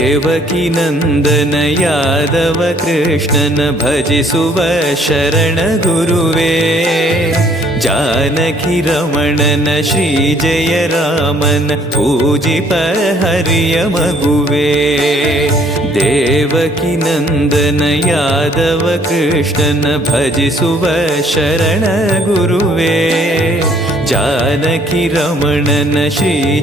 ದೇವಕಿ ನಂದನ ಯಾದವ ಕೃಷ್ಣನ ಭಜಿಸುವ ಶರಣ ಗುರುವೇ. ಜಾನಕಿ ರಮಣನ ಶ್ರೀ ಜಯ ರಾಮನ ಪೂಜಿಪ ಹರಿಯ ಮಗುವೇ. ದೇವಕಿ ನಂದನ ಯಾದವ ಕೃಷ್ಣನ ಭಜಿಸುವ ಶರಣ ಗುರುವೇ. ಜಾನಕಿ ರಮಣನ ಶ್ರೀ